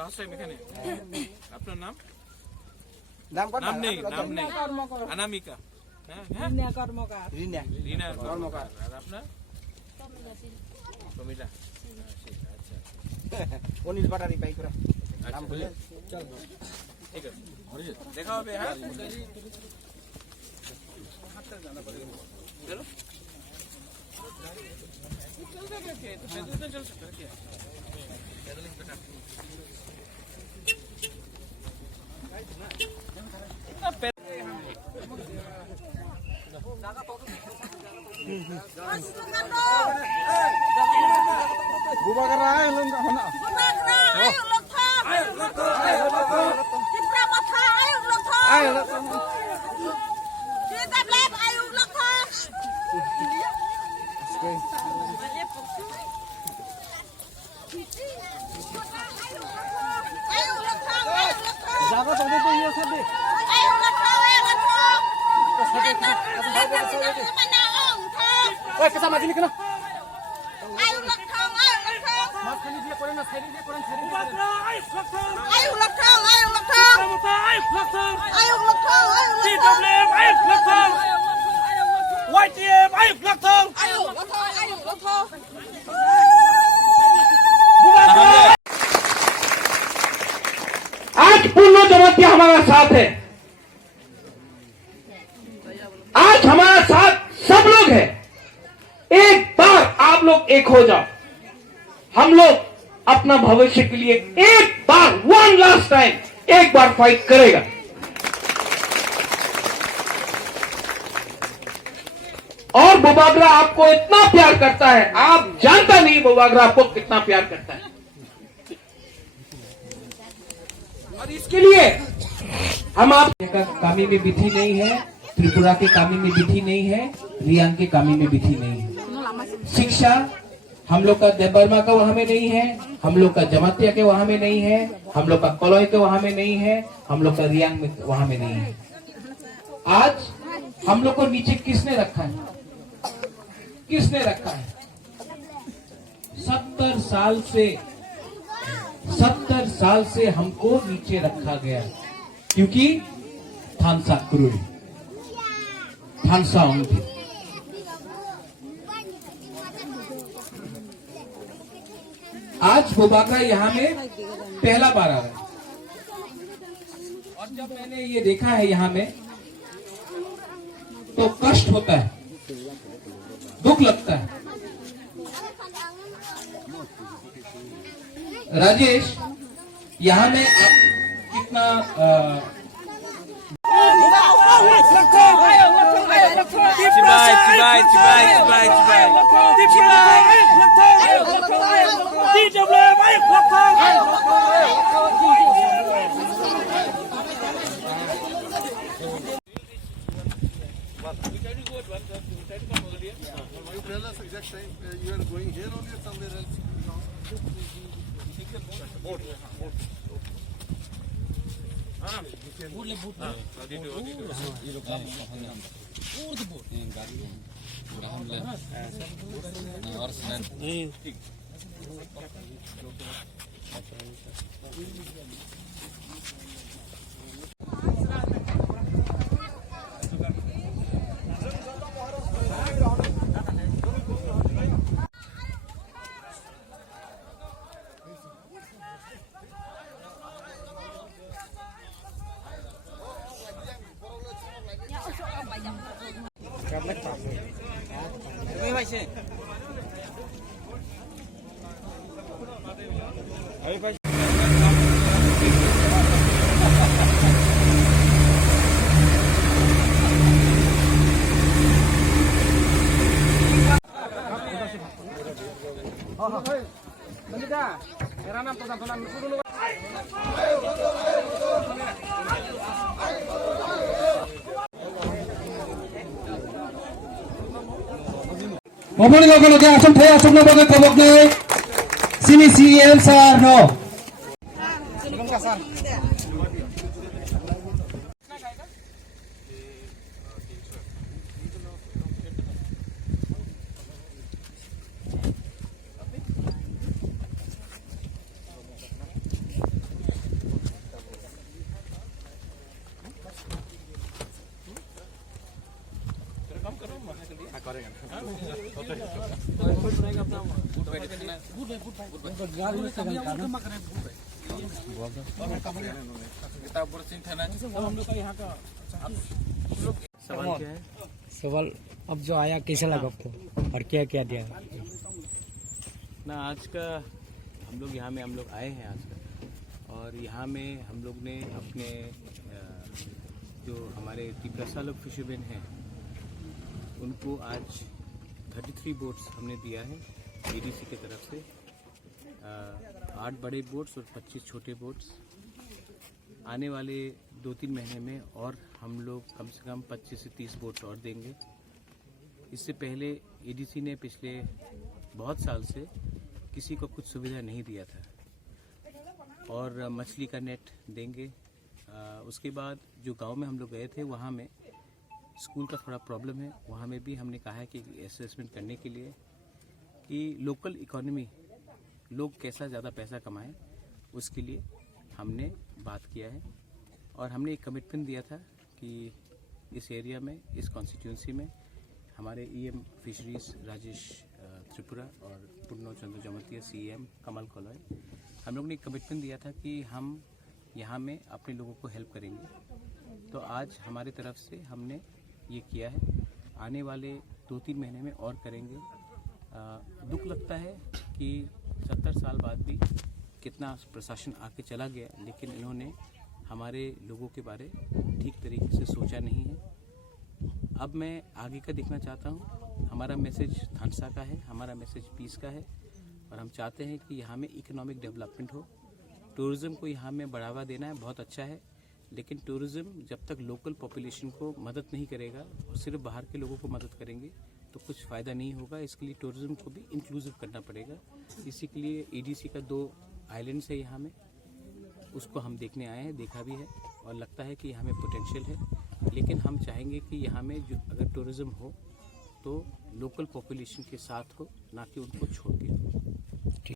Last time এখানে। আপনার নাম? নাম নেই। অনামিকা। হ্যাঁ রিনা কর্মকার। রিনা কর্মকার। আর আপনার? প্রমিলা। আচ্ছা। অনিল বাটারি বাইক করে নাম বলে চল ঠিক আছে দেখা হবে। হ্যাঁ चलो चल सकते हैं तो पैदल चल सकते हैं क्या पैदलिंग बेटा इतना बुबा कर रहा है लोग होना बुबा कर रहा है लोग था कितना मथा है लोग था कितना ब्लैक आयु लोग था ज्यादा तो ये सब दे आयु लोग था ओए कैसा मत निकलो आयु लोग था माफ कर लीजिए कोई ना साइड में कोई साइड में आयु लोग था आयु लोग था TWF आयु लोग था YTF आयु लोग था आज पूर्ण जमातिया हमारा साथ है, आज हमारा साथ सब लोग हैं। एक बार आप लोग एक हो जाओ, हम लोग अपना भविष्य के लिए एक बार वन लास्ट टाइम एक बार फाइट करेगा। और बुबागरा आपको इतना प्यार करता है, आप जानता नहीं बुबागरा आपको कितना प्यार करता है। और इसके लिए हम आप का कामी में विधि नहीं है, त्रिपुरा के कामी में विधि नहीं है, रियांग के कामी में विधि नहीं है। शिक्षा हम लोग का देवबर्मा का वहां में नहीं है, हम लोग का जमातिया के वहां में नहीं है, हम लोग का कलोई के वहां में नहीं है, हम लोग का रियांग में वहां में नहीं है। आज हम लोग को नीचे किसने रखा है? किसने रखा है? 70 साल से हमको नीचे रखा गया, क्योंकि थानसा क्रूरी, थानसा उंगली। आज बुबागरा यहाँ में पहला बार आ रहा है, और जब मैंने ये देखा है यहाँ में तो कष्ट होता है, दुख लगता है। राजेश, यहाँ में आप कितना You tell us exact time you are going here only or somewhere else? मेरा नाम तो Ngomong lagi lagi asam saya asam nama bagai kobok nih. Sini CM sar no. सवाल क्या है? सवाल अब जो आया कैसा लगा आपको और क्या क्या दिया? ना आज का हम लोग आए हैं आज का, और यहाँ में हम लोग ने अपने जो हमारे तिपरसा लोग फिशरमैन हैं उनको आज 33 बोट्स हमने दिया है एडीसी की तरफ से, 8 बड़े बोट्स और 25 छोटे बोट्स। आने वाले 2-3 महीने में और हम लोग कम से कम 25 से 30 बोट और देंगे। इससे पहले एडीसी ने पिछले बहुत साल से किसी को कुछ सुविधा नहीं दिया था, और मछली का नेट देंगे। उसके बाद जो गांव में हम लोग गए थे वहाँ में स्कूल का थोड़ा प्रॉब्लम है, वहाँ में भी हमने कहा है कि असेसमेंट करने के लिए कि लोकल इकोनॉमी लोग कैसा ज़्यादा पैसा कमाएं, उसके लिए हमने बात किया है। और हमने एक कमिटमेंट दिया था कि इस एरिया में, इस कॉन्स्टिट्यूंसी में हमारे ईएम फिशरीज राजेश त्रिपुरा और पुन्नो चंद्र जमतिया सीएम कमल कोलॉय, हम लोग ने एक कमिटमेंट दिया था कि हम यहाँ में अपने लोगों को हेल्प करेंगे। तो आज हमारे तरफ से हमने ये किया है, आने वाले 2-3 महीने में और करेंगे। दुख लगता है कि 70 साल बाद भी कितना प्रशासन आके चला गया, लेकिन इन्होंने हमारे लोगों के बारे ठीक तरीके से सोचा नहीं है। अब मैं आगे का देखना चाहता हूँ। हमारा मैसेज थानसा का है, हमारा मैसेज पीस का है, और हम चाहते हैं कि यहाँ में इकोनॉमिक डेवलपमेंट हो। टूरिज़्म को यहाँ में बढ़ावा देना है, बहुत अच्छा है, लेकिन टूरिज़्म जब तक लोकल पॉपुलेशन को मदद नहीं करेगा और सिर्फ बाहर के लोगों को मदद करेंगे तो कुछ फ़ायदा नहीं होगा। इसके लिए टूरिज़्म को भी इंक्लूसिव करना पड़ेगा। इसी के लिए एडीसी का 2 आइलैंड्स है यहाँ में, उसको हम देखने आए हैं, देखा भी है, और लगता है कि यहाँ में पोटेंशियल है। लेकिन हम चाहेंगे कि यहाँ में जो अगर टूरिज़्म हो तो लोकल पॉपुलेशन के साथ हो, ना कि उनको छोड़ के।